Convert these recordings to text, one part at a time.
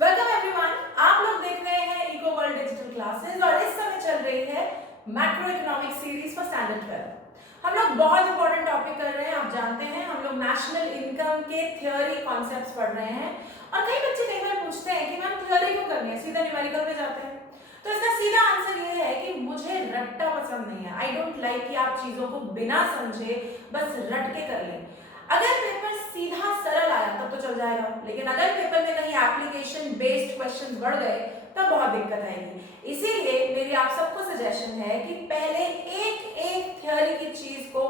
Welcome everyone. आप लोग देख रहे हैं इको वर्ल्ड डिजिटल क्लासेस और इस समय चल रही है macro economic series for standard 12। हम लोग बहुत इंपॉर्टेंट टॉपिक कर रहे हैं। आप जानते हैं हम लोग नेशनल इनकम के थ्योरी कॉन्सेप्ट्स पढ़ रहे हैं और कई बच्चे कई बार पूछते हैं कि मैम थ्योरी क्यों करनी है, सीधा न्यूमेरिकल पे जाते हैं। तो इसका सीधा आंसर ये है कि मुझे रट्टा पसंद नहीं है। आई डोंट लाइक कि आप चीजों को बिना समझे बस रट के कर लें। अगर पेपर सीधा सरल आया तब तो चल जाएगा, लेकिन अगर पेपर में कहीं एप्लीकेशन बेस्ड क्वेश्चंस बढ़ गए तब बहुत दिक्कत आएगी। इसीलिए मेरी आप सबको सजेशन है कि पहले एक एक थ्योरी की चीज को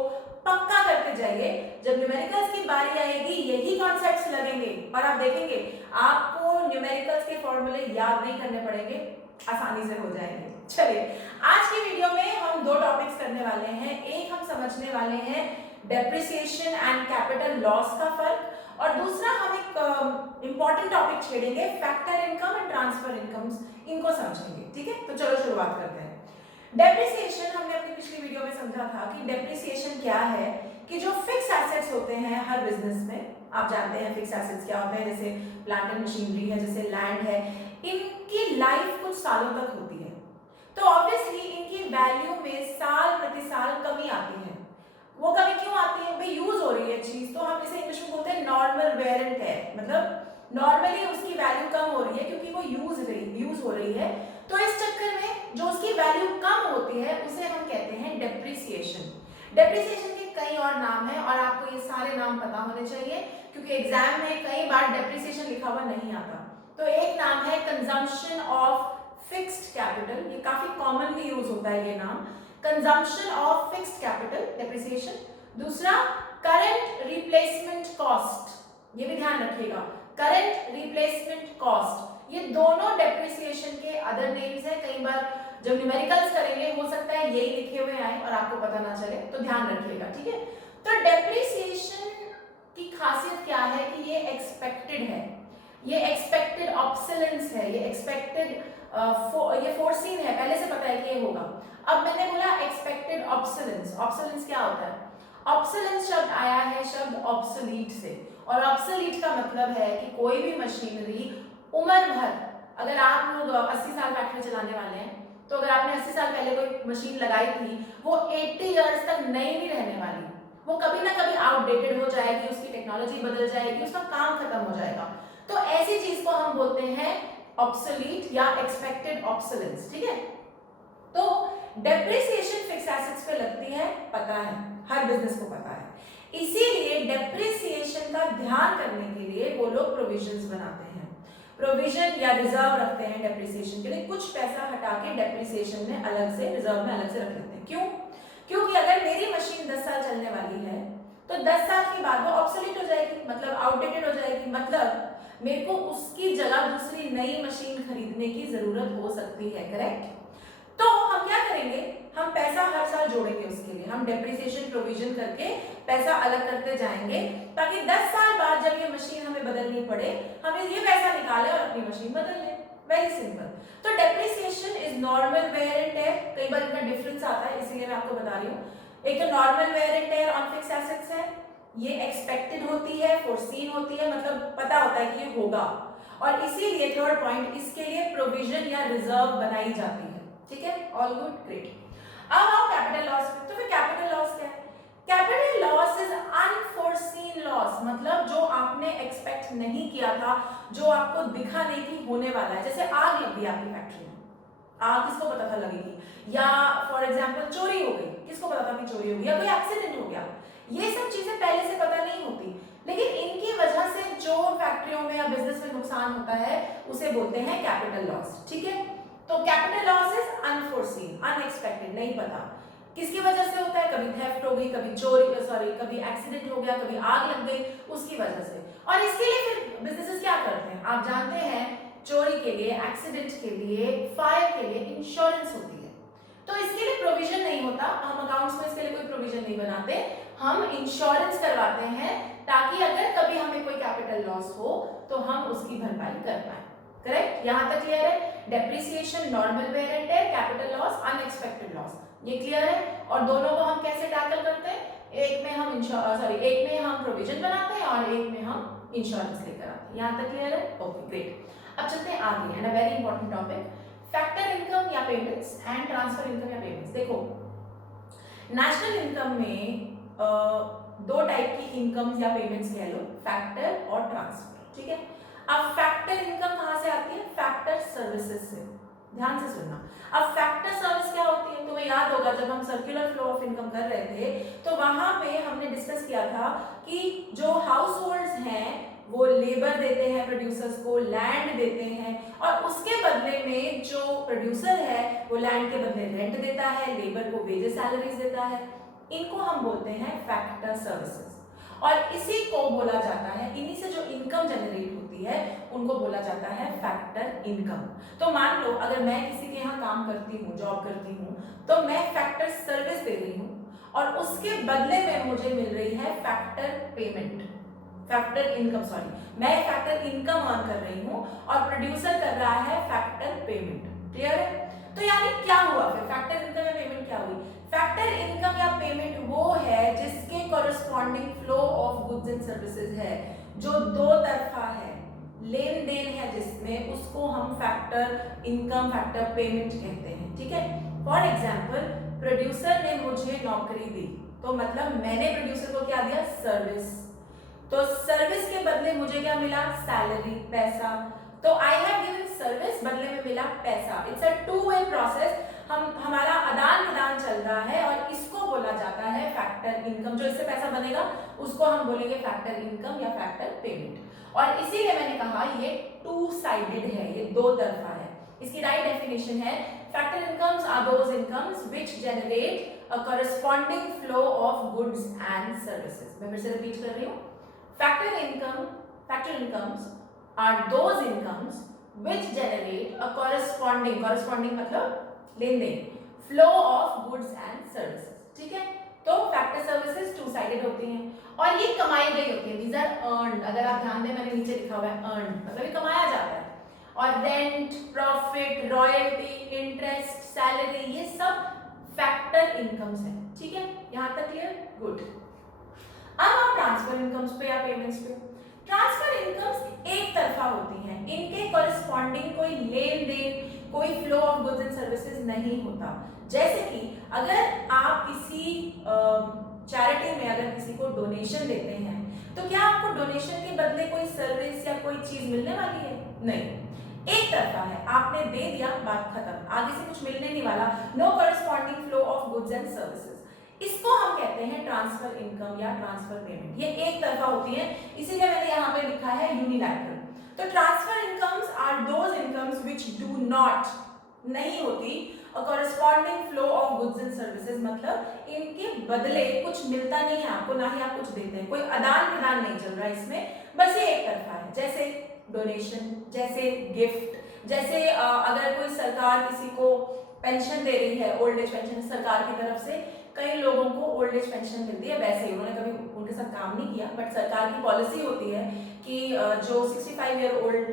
पक्का करते जाइए। जब न्यूमेरिकल्स की बारी आएगी यही कॉन्सेप्ट्स लगेंगे और आप देखेंगे आपको न्यूमेरिकल्स के फॉर्मूले याद नहीं करने पड़ेंगे, आसानी से हो जाएंगे। चलिए आज की वीडियो में हम दो टॉपिक्स करने वाले हैं। एक हम समझने वाले हैं डेप्रिसिएशन एंड कैपिटल लॉस का फर्क और दूसरा हम एक इंपॉर्टेंट टॉपिक छेड़ेंगे factor income and transfer incomes, इनको समझेंगे। ठीक है, तो चलो शुरुआत करते हैं। डेप्रिसिएशन हमने अपनी पिछली वीडियो में समझा था कि डेप्रिसिएशन क्या है कि जो फिक्स एसेट्स होते हैं हर बिजनेस में, आप जानते हैं फिक्स एसेट्स क्या होते हैं, जैसे प्लांट एंड मशीनरी है, जैसे लैंड है, इनकी लाइफ कुछ सालों तक होती है। तो ऑब्वियसली इनकी वैल्यू में साल प्रति साल कमी आती है। वो कमी क्यों आती है? भाई यूज हो रही है चीज, तो हम इसे इंग्लिश में बोलते हैं नॉर्मल वेयर एंड टेयर, मतलब नॉर्मली उसकी वैल्यू कम हो रही है क्योंकि वो यूज हो रही है। तो इस चक्कर में जो उसकी वैल्यू कम होती है उसे हम कहते हैं डेप्रिसिएशन। डेप्रिसिएशन के कई और नाम हैं और आपको ये सारे नाम पता होने चाहिए क्योंकि एग्जाम में कई बार डेप्रिसिएशन लिखा हुआ नहीं आता। तो एक नाम है कंजम्पशन ऑफ फिक्स्ड कैपिटल, ये काफी कॉमनली यूज होता है ये नाम, consumption of fixed capital depreciation. दूसरा करंट रिप्लेसमेंट कॉस्ट, ये भी ध्यान रखिएगा, करंट रिप्लेसमेंट कॉस्ट। ये दोनों डेप्रिसिएशन के अदर नेम्स है। कई बार जब न्यूमेरिकल्स करेंगे हो सकता है यही लिखे हुए आए और आपको पता ना चले, तो ध्यान रखिएगा। ठीक है, तो डेप्रिसिएशन की खासियत क्या है कि ये एक्सपेक्टेड है, ये एक्सपेक्टेड ऑब्सोलेंस है, ये एक्सपेक्टेड ये फोरसीन है, पहले से पता है कि ये होगा। अब मैंने बोला एक्सपेक्टेड ऑब्सोलेंस। ऑब्सोलेंस क्या होता है? ऑब्सोलेंस शब्द आया है शब्द ऑब्सोलीट से, और ऑब्सोलीट का मतलब है कि कोई भी मशीनरी उम्र भर, अगर आप लोग 80 साल फैक्ट्री चलाने वाले हैं तो अगर आपने 80 साल पहले कोई मशीन लगाई थी वो 80 इयर्स तक नई नहीं रहने वाली, वो कभी ना कभी आउटडेटेड हो जाएगी, उसकी टेक्नोलॉजी बदल जाएगी, उसका काम खत्म हो जाएगा। तो ऐसी चीज को हम बोलते हैं ऑब्सोलीट या एक्सपेक्टेड ऑब्सोलेंस। ठीक है, तो डेप्रिसिएशन फिक्स एसेट्स पे लगती है, पता है, हर बिजनेस को पता है। इसीलिए डेप्रिसिएशन का ध्यान करने के लिए वो लोग प्रोविजंस बनाते हैं, प्रोविजन या रिजर्व रखते हैं डेप्रिसिएशन के लिए। कुछ पैसा हटा के डेप्रिसिएशन में अलग से, रिजर्व में अलग से रख लेते हैं। क्यों? क्योंकि अगर मेरी मशीन 10 साल चलने वाली है तो 10 साल के बाद वो ऑब्सोलीट हो जाएगी, मतलब आउटडेटेड हो जाएगी, मतलब मेरे को उसकी जगह दूसरी नई मशीन खरीदने की जरूरत हो सकती है। करेक्ट? तो हम क्या करेंगे, हम पैसा हर साल जोड़ेंगे उसके लिए, हम डेप्रिसिएशन प्रोविजन करके पैसा अलग करते जाएंगे ताकि 10 साल बाद जब ये मशीन हमें बदलनी पड़े हम ये पैसा निकालें और अपनी मशीन बदल लें। Very simple. तो depreciation is normal wear and tear. कई बार इनका डिफरेंस आता है इसीलिए मैं आपको बता रही हूँ। एक तो normal wear and tier on fix assets है, ये एक्सपेक्टेड होती है, फोरसीन होती है, मतलब पता होता है कि ये होगा, और इसीलिए थर्ड पॉइंट, इसके लिए प्रोविजन या रिजर्व बनाई जाती है। ठीक है, ऑल गुड, ग्रेट। अब आओ कैपिटल लॉस पे। तो फिर कैपिटल लॉस क्या है? कैपिटल लॉस इज अनफोरसीन लॉस, मतलब जो आपने एक्सपेक्ट नहीं किया था, जो आपको दिखा नहीं कि होने वाला है। जैसे आग लग गई आपकी फैक्ट्री में, आग किसको पता था लगेगी, या फॉर एग्जांपल चोरी हो गई, किसको पता था कि चोरी होगी, या कोई एक्सीडेंट हो गया, ये सब चीजें पहले से पता नहीं होती, लेकिन इनकी वजह से जो फैक्ट्रियों में या बिजनेस में नुकसान होता है उसे बोलते हैं कैपिटल लॉस। ठीक है, तो कैपिटल लॉस इज अनफोरसीन, अनएक्सपेक्टेड, नहीं पता किसकी वजह से होता है, कभी थेफ्ट हो गई, कभी चोरी, सॉरी कभी एक्सीडेंट हो गया, कभी आग लग गई, उसकी वजह से। और इसके लिए फिर बिजनेसेस क्या करते हैं, आप जानते हैं, चोरी के लिए, एक्सीडेंट के लिए, फायर के लिए इंश्योरेंस होती है। तो इसके लिए प्रोविजन नहीं होता, हम अकाउंट्स में इसके लिए कोई प्रोविजन नहीं बनाते, हम इंश्योरेंस करवाते हैं ताकि अगर कभी हमें कोई कैपिटल लॉस हो तो हम उसकी भरपाई कर पाए। करेक्ट? यहां तक क्लियर है? Depreciation normal wear and tier, capital loss unexpected loss, ये क्लियर है? और दोनों को हम कैसे टैकल करते हैं, एक में हम एक में हम प्रोविजन बनाते हैं और एक में हम इंश्योरेंस लेकर आते हैं। यहां तक क्लियर है? Okay, great. अब चलते हैं आगे and a very important topic, factor income या पेमेंट्स एंड ट्रांसफर इनकम या पेमेंट्स। देखो नेशनल इनकम में दो टाइप की इनकम्स या पेमेंट्स कह लो, फैक्टर और ट्रांसफर, ठीक है। अब फैक्टर इनकम कहाँ से आती है? फैक्टर सर्विसेज से। ध्यान से सुनना। अब फैक्टर सर्विस क्या होती है? तुम्हें याद होगा जब हम सर्कुलर फ्लो ऑफ इनकम कर रहे थे तो वहां पे हमने डिस्कस किया था कि जो हाउस होल्ड्स हैं वो लेबर देते हैं प्रोड्यूसर्स को, लैंड देते हैं, और उसके बदले में जो प्रोड्यूसर है वो लैंड के बदले रेंट देता है, लेबर को वेजेस सैलरीज देता है। इनको हम बोलते हैं फैक्टर सर्विसेज, और इसी को बोला जाता है, इन्हीं से जो इनकम जनरेट होती है उनको बोला जाता है फैक्टर इनकम। तो मान लो अगर मैं किसी के यहाँ काम करती हूँ, जॉब करती हूँ, तो मैं फैक्टर सर्विस दे रही हूँ और उसके बदले में मुझे मिल रही है factor payment, factor income, sorry, मैं फैक्टर इनकम अर्न कर रही हूँ और प्रोड्यूसर कर रहा है फैक्टर पेमेंट। क्लियर है? तो यानी क्या हुआ फिर? फैक्टर इनकम या पेमेंट क्या हुई? फैक्टर इनकम या पेमेंट वो है जिसके corresponding flow of goods and services है, जो दो तरफा है, लेन देन है जिसमें, उसको हम फैक्टर इनकम, फैक्टर पेमेंट कहते हैं, ठीक है। फॉर एग्जाम्पल, प्रोड्यूसर ने मुझे नौकरी दी, तो मतलब मैंने प्रोड्यूसर को क्या दिया? सर्विस। तो सर्विस के बदले मुझे क्या मिला? सैलरी, पैसा। तो आई हैव गिवन सर्विस, बदले में मिला पैसा। It's a two way process, हमारा आदान प्रदान चल रहा है और इसको बोला जाता है फैक्टर इनकम। जो इससे पैसा बनेगा उसको हम बोलेंगे फैक्टर इनकम या फैक्टर पेमेंट। और इसीलिए मैंने कहा ये टू साइडेड है, ये दो तरफा है। इसकी राइट डेफिनेशन है, factor incomes are those incomes which generate a corresponding flow of goods and services. मैं फिर से रिपीट कर रही हूँ, factor incomes are those incomes which generate a corresponding मतलब लेन देन, flow of goods and services, ठीक है। तो फैक्टर सर्विसेज टू साइडेड होती हैं और ये कमाई गई होती है, दीज आर अर्न्ड। अगर आप ध्यान दें मैंने नीचे लिखा हुआ है अर्न्ड, मतलब ये कमाया जाता है। और rent, profit, royalty, interest, salary, ये सब फैक्टर इनकम्स हैं, ठीक है। यहाँ तक क्लियर? गुड। अब आप ट्रांसफर इनकम्स पे या पेमेंट्स पे। ट्रांसफर इनकम्स एक तरफा होती हैं, इनके कॉरस्पॉन्डिंग कोई लेन देन, कोई flow of goods and services नहीं होता। जैसे कि अगर आप किसी चैरिटी में अगर किसी को डोनेशन देते हैं तो क्या आपको डोनेशन के बदले कोई सर्विस या कोई चीज मिलने वाली है? नहीं, एक तरफा है, आपने दे दिया, बात खत्म, आगे से कुछ मिलने नहीं वाला। No corresponding flow of goods and services, इसको हम कहते हैं ट्रांसफर इनकम या ट्रांसफर पेमेंट। ये एक तरफा होती है, इसीलिए मैंने यहाँ पे लिखा है यूनिलैटरल। तो transfer incomes are those incomes which do not, नहीं होती, a corresponding flow of goods and services, मतलब इनके बदले कुछ मिलता नहीं है आपको, ना ही आप कुछ देते हैं, कोई आदान प्रदान नहीं चल रहा है इसमें, बस ये एक तरफा है। जैसे डोनेशन, जैसे गिफ्ट, जैसे अगर कोई सरकार किसी को पेंशन दे रही है, ओल्ड एज पेंशन सरकार की तरफ से, कई लोगों को ओल्ड एज पेंशन मिलती है, वैसे ही उन्होंने कभी उनके साथ काम नहीं किया, बट सरकार की पॉलिसी होती है कि जो 65 ईयर ओल्ड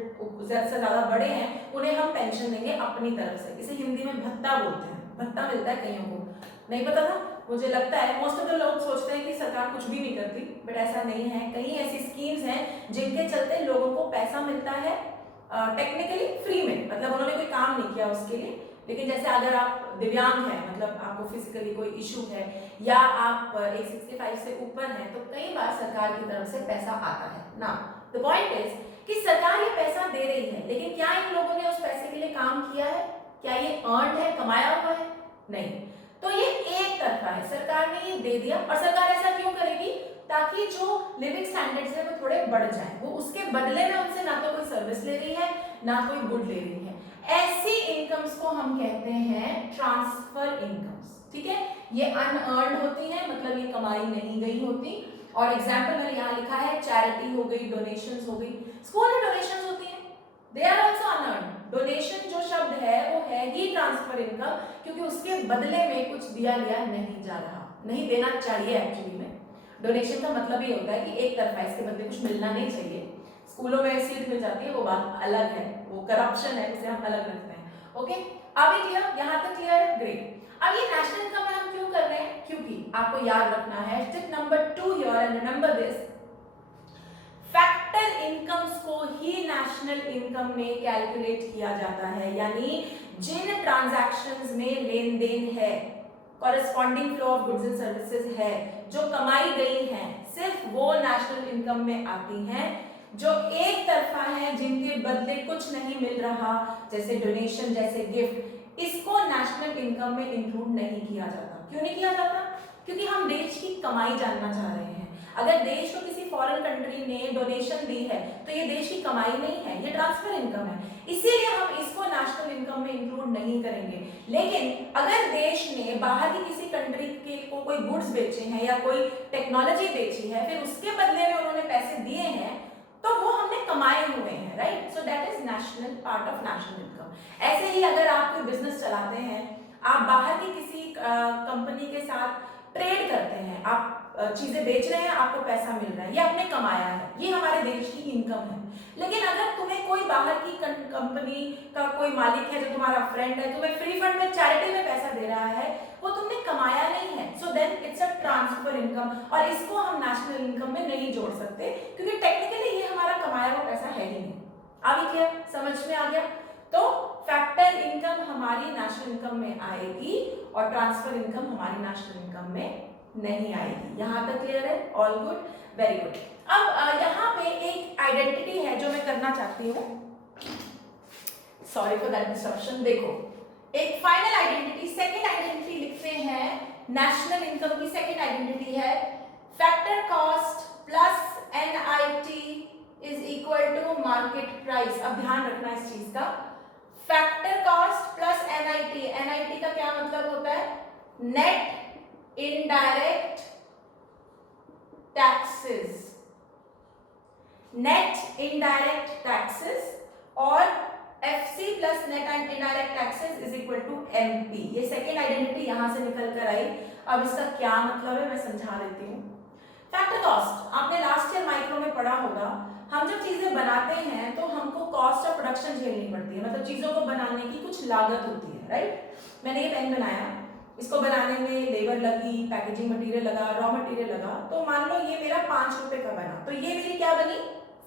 से ज़्यादा बड़े हैं उन्हें हम पेंशन देंगे अपनी तरफ से। इसे हिंदी में भत्ता बोलते हैं, भत्ता मिलता है कईयों को, नहीं पता था, मुझे लगता है मोस्ट ऑफ द लोग सोचते हैं कि सरकार कुछ भी नहीं करती, बट ऐसा नहीं है। कई ऐसी स्कीम्स हैं जिनके चलते लोगों को पैसा मिलता है टेक्निकली फ्री में, मतलब उन्होंने कोई काम नहीं किया उसके लिए। लेकिन जैसे अगर आप दिव्यांग हैं, मतलब आपको फिजिकली कोई इशू है, या आप 65 से ऊपर हैं, तो कई बार सरकार की तरफ से पैसा आता है ना। द पॉइंट इज कि सरकार ये पैसा दे रही है, लेकिन क्या इन लोगों ने उस पैसे के लिए काम किया है? क्या ये अर्न्ड है, कमाया हुआ है? नहीं। तो ये एक तरफा है, सरकार ने ये दे दिया, और सरकार ऐसा क्यों करेगी? ताकि जो लिविंग स्टैंडर्ड्स है वो थोड़े बढ़ जाए, वो उसके बदले में उनसे ना तो कोई सर्विस ले रही है ना कोई गुड ले रही है। ऐसी इनकम्स को हम कहते हैं ट्रांसफर इनकम्स, ठीक है। ये अनअर्न्ड होती हैं, मतलब ये कमाई नहीं गई होती। और एग्जांपल मैंने यहाँ लिखा है, चैरिटी हो गई, डोनेशंस हो गई, स्कूल में डोनेशंस होती हैं, they are also unearned. Donation जो शब्द है वो है ही ट्रांसफर इनकम, क्योंकि उसके बदले में कुछ दिया लिया नहीं जा रहा, नहीं देना चाहिए एक्चुअली में। डोनेशन का मतलब ये होता है कि एक तरफा, इसके बदले कुछ मिलना नहीं चाहिए। स्कूलों में सीट मिल जाती है, वो बात अलग है, वो करप्शन है, उसे हम अलग रखते हैं। ओके, अभी क्लियर? यहाँ तक क्लियर है? ग्रेट। अब ये नेशनल इनकम में हम क्यों कर रहे हैं? क्योंकि आपको याद रखना है tip number 2 here, and remember this, factor factor incomes को ही नेशनल इनकम में कैलकुलेट किया जाता है, यानी जिन ट्रांजैक्शंस में लेन देन है, corresponding flow of goods and services है, जो कमाई गई है, सिर्फ वो नेशनल इनकम में आती हैं। जो एक तरफा है, जिनके बदले कुछ नहीं मिल रहा, जैसे डोनेशन, जैसे गिफ्ट, इसको नेशनल इनकम में इंक्लूड नहीं किया जाता। क्यों नहीं किया जाता? क्योंकि हम देश की कमाई जानना चाह रहे हैं। अगर देश को किसी फॉरेन कंट्री ने डोनेशन दी है तो ये देश की कमाई नहीं है, ये ट्रांसफर इनकम है, इसीलिए हम इसको नेशनल इनकम में इंक्लूड नहीं करेंगे। लेकिन अगर देश ने बाहर की किसी कंट्री के को कोई गुड्स बेचे हैं या कोई टेक्नोलॉजी बेची है, फिर उसके बदले में उन्होंने पैसे दिए हैं, तो वो हमने कमाए हुए हैं, right? So that is national part of national income. ऐसे ही अगर आप कोई बिजनेस चलाते हैं, आप बाहर की किसी कंपनी के साथ ट्रेड करते हैं, आप चीजें बेच रहे हैं, आपको पैसा मिल रहा है, ये आपने कमाया है, ये हमारे देश की इनकम है। लेकिन अगर तुम्हें कोई बाहर की कंपनी का कोई मालिक है जो तुम्हारा फ्रेंड है, तुम्हें फ्री फंड में, चैरिटी में पैसा दे रहा है, वो तुमने कमाया नहीं है, so then it's a transfer income, और इसको हम नेशनल इनकम में नहीं जोड़ सकते, क्योंकि टेक्निकली ये हमारा कमाया हुआ पैसा है ही नहीं। अभी क्या समझ में आ गया? तो फैक्टर इनकम हमारी नेशनल इनकम में आएगी और ट्रांसफर इनकम हमारी नेशनल इनकम में नहीं आएगी। यहां तक क्लियर है? All good, very good. अब यहाँ पे एक आइडेंटिटी है जो मैं करना चाहती हूँ, सॉरी फॉर दैट डिस्ट्रप्शन। देखो, एक फाइनल आइडेंटिटी, सेकेंड आइडेंटिटी लिखते हैं नेशनल इनकम की। सेकेंड आइडेंटिटी है factor cost plus NIT is equal to market price. अब ध्यान रखना इस चीज का, फैक्टर कॉस्ट प्लस NIT का क्या मतलब होता है? Net indirect taxes, net indirect taxes, और FC plus net and indirect taxes is equal to MP। ये सेकेंड आइडेंटिटी यहां से निकल कर आई। अब इसका क्या मतलब है मैं समझा देती हूँ। फैक्टर कॉस्ट आपने लास्ट ईयर माइक्रो में पढ़ा होगा। हम जब चीजें बनाते हैं तो हमको कॉस्ट ऑफ प्रोडक्शन झेलनी पड़ती है, मतलब चीजों को बनाने की कुछ लागत होती है, राइट? मैंने ये पेन बनाया, इसको बनाने में लेबर लगी, पैकेजिंग मटेरियल लगा, रॉ मटेरियल लगा, तो मान लो ये मेरा 5 रुपए का बना, तो ये मेरी क्या बनी?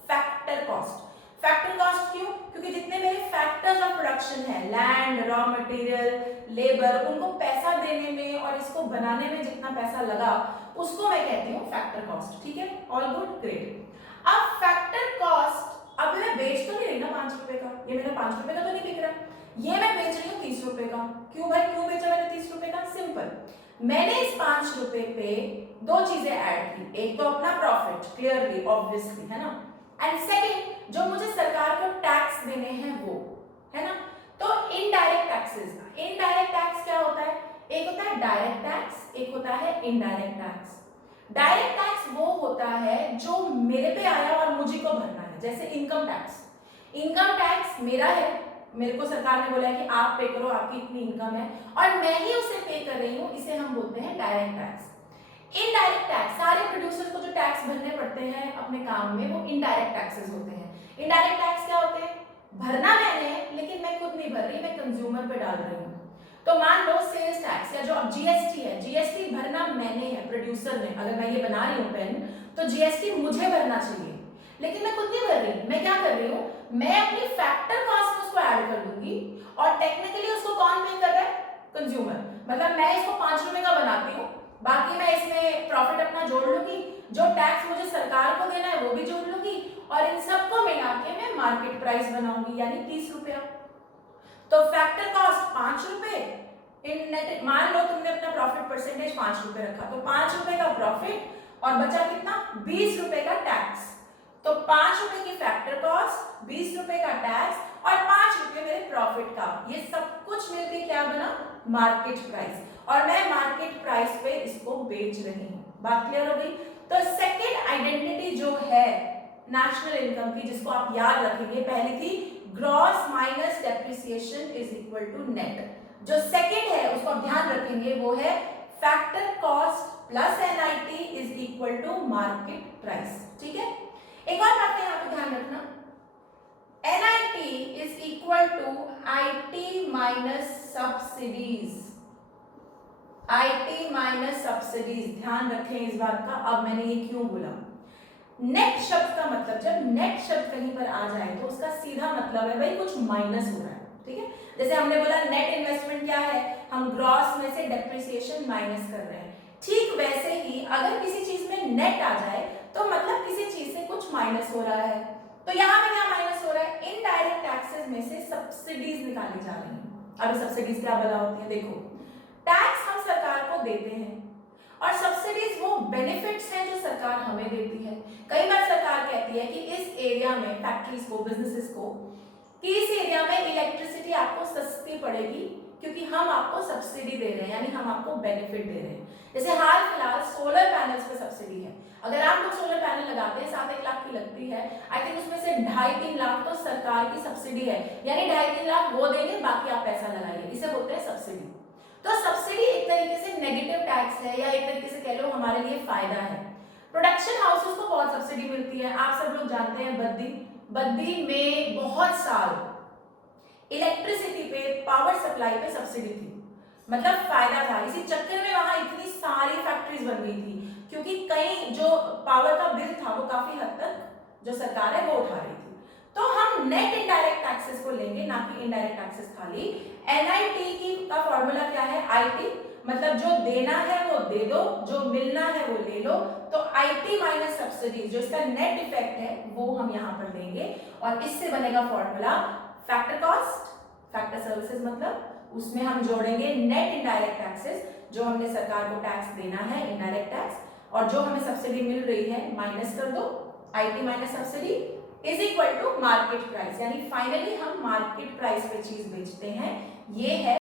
Factor cost. फैक्टर कॉस्ट क्यों? क्योंकि जितने मेरे फैक्टर्स ऑफ प्रोडक्शन है, लैंड, रॉ मटेरियल, लेबर, उनको पैसा देने में और इसको बनाने में जितना पैसा लगा, उसको मैं कहती हूँ फैक्टर कॉस्ट। ठीक है, ऑल गुड, ग्रेट। अब फैक्टर कॉस्ट, अब मैं बेच तो नहीं रही ना 5 रुपए का, ये मेरा 5 रुपए का तो नहीं बिक रहा, ये मैं बेच रही हूँ 30 रुपए का। क्यों भाई, क्यों बेचा मैंने 30 रुपए का? सिंपल, मैंने इस 5 रुपए पे दो चीजें ऐड की, एक तो अपना प्रॉफिट, क्लियरली, ऑब्वियसली, है ना, एंड सेकंड जो मुझे सरकार को टैक्स देने हैं वो, है ना। तो इनडायरेक्ट टैक्सेस, इनडायरेक्ट टैक्स क्या होता है? एक होता है डायरेक्ट टैक्स, एक होता है इनडायरेक्ट टैक्स। डायरेक्ट टैक्स वो होता है जो मेरे पे आया और मुझे को भरना है, जैसे इनकम टैक्स। इनकम टैक्स मेरा है, मेरे को सरकार ने बोला है कि आप पे करो, आपकी इतनी इनकम है और मैं ही उसे पे कर रही हूँ, इसे हम बोलते हैं डायरेक्ट टैक्स। इनडायरेक्ट टैक्स, सारे प्रोड्यूसर को जो टैक्स भरने पड़ते हैं अपने काम में, वो इनडायरेक्ट टैक्सेस होते हैं। इनडायरेक्ट टैक्स क्या होते हैं? भरना मैंने है लेकिन मैं खुद नहीं भर रही, मैं कंज्यूमर पे डाल रही हूँ। तो मान लो सेल्स टैक्स या जो अब जीएसटी है, जीएसटी भरना मैंने है, प्रोड्यूसर ने, अगर मैं ये बना रही हूँ पेन, तो जीएसटी मुझे भरना चाहिए, लेकिन मैं खुद नहीं भर रही। मैं क्या कर रही हूँ, मैं अपनी फैक्टर कॉस्ट में उसको ऐड कर दूंगी और टेक्निकली उसको कौन पे कर रहा है? कंज्यूमर। मतलब मैं इसको 5 रुपए का बनाती हूँ, बाकी मैं इसमें प्रॉफिट अपना जोड़ लूंगी, जो टैक्स मुझे सरकार को देना है वो भी जोड़ लूंगी, और इन सबको मिला के मैं मार्केट प्राइस बनाऊंगी, यानी 30 रुपया। तो फैक्टर कॉस्ट 5 रुपए, इन नेट, मान लो तुमने अपना प्रॉफिट परसेंटेज 5 रुपए रखा, तो 5 रुपए का प्रॉफिट और बचा कितना? 20 रुपए का टैक्स। तो 5 रुपए की फैक्टर कॉस्ट, 20 रुपए का टैक्स और 5 रुपए मेरे प्रॉफिट का, ये सब कुछ मिलके क्या बना? Market price. और मैं मार्केट प्राइस पे इसको बेच रही हूँ। बात क्लियर हो गई? तो सेकेंड आइडेंटिटी जो है नेशनल इनकम की, जिसको आप याद रखेंगे, पहली थी gross minus depreciation is equal to net. जो सेकेंड है उसको आप ध्यान रखेंगे, वो है factor cost plus NIT is equal to market price. ठीक है, एक और बात यहाँ पे ध्यान रखना, NIT is equal to IT minus subsidies, IT minus subsidies. ध्यान रखें इस बात का। अब मैंने ये क्यों बोला, नेट शब्द का मतलब, जब नेट शब्द कहीं पर आ जाए तो उसका सीधा मतलब है भाई कुछ माइनस हो रहा है, ठीक है। जैसे हमने बोला नेट इन्वेस्टमेंट क्या है, हम ग्रॉस में से डेप्रिसिएशन माइनस कर रहे हैं। ठीक वैसे ही अगर किसी चीज में नेट आ जाए तो मतलब किसी चीज से कुछ माइनस हो रहा है। तो यहाँ पे क्या माइनस हो रहा है, इनडायरेक्ट टैक्सेस में से सब्सिडीज निकाली जा रही हैं। अब सब्सिडीज क्या बता होती है, देखो टैक्स हम सरकार को देते हैं और सब्सिडीज वो बेनिफिट्स हैं जो सरकार हमें देती है। कई बार सरकार कहती है कि इस एरिया में फैक्ट्रीज को, बिजनेसेस को, कि इस एरिया में इलेक्ट्रिसिटी आपको सस्ती पड़ेगी क्योंकि हम आपको सब्सिडी दे रहे हैं, यानी हम आपको बेनिफिट दे रहे हैं। जैसे हाल फिलहाल सोलर पैनल्स पे सब्सिडी है। अगर आप लोग सोलर पैनल लगाते हैं 7-1 लाख की लगती है, आई थिंक उसमें से 2.5-3 लाख तो सरकार की सब्सिडी है, यानी 2.5-3 लाख वो देंगे, बाकी आप पैसा लगाइए, इसे बोलते हैं सब्सिडी। तो सब्सिडी एक तरीके से नेगेटिव टैक्स है, या एक तरीके से कह लो हमारे लिए फायदा है। प्रोडक्शन हाउसेस को बहुत सब्सिडी मिलती है, आप सब लोग जानते हैं बद्दी में बहुत साल इलेक्ट्रिसिटी पे, पावर सप्लाई पे सब्सिडी थी, मतलब फायदा था। इसी चक्कर में वहां इतनी सारी फैक्ट्रीज बन गई थी क्योंकि कई जो पावर का बिल था वो काफी हद तक जो सरकार है वो उठा रही थी। तो हम नेट इनडायरेक्ट टैक्सेस को लेंगे, ना कि इनडायरेक्ट टैक्सेस खाली। एनआईटी की का फॉर्मूला क्या है, आईटी, मतलब जो देना है वो दे दो, जो मिलना है वो ले लो। तो आईटी माइनस सब्सिडी, जो इसका नेट इफेक्ट है वो हम यहाँ पर लेंगे और इससे बनेगा formula factor cost, factor services, मतलब उसमें हम जोड़ेंगे नेट इनडायरेक्ट टैक्सेस, जो हमने सरकार को टैक्स देना है इनडायरेक्ट टैक्स, और जो हमें सब्सिडी मिल रही है माइनस कर दो, IT minus subsidy is equal to market price, यानी फाइनली हम मार्केट प्राइस पे चीज बेचते हैं। ये है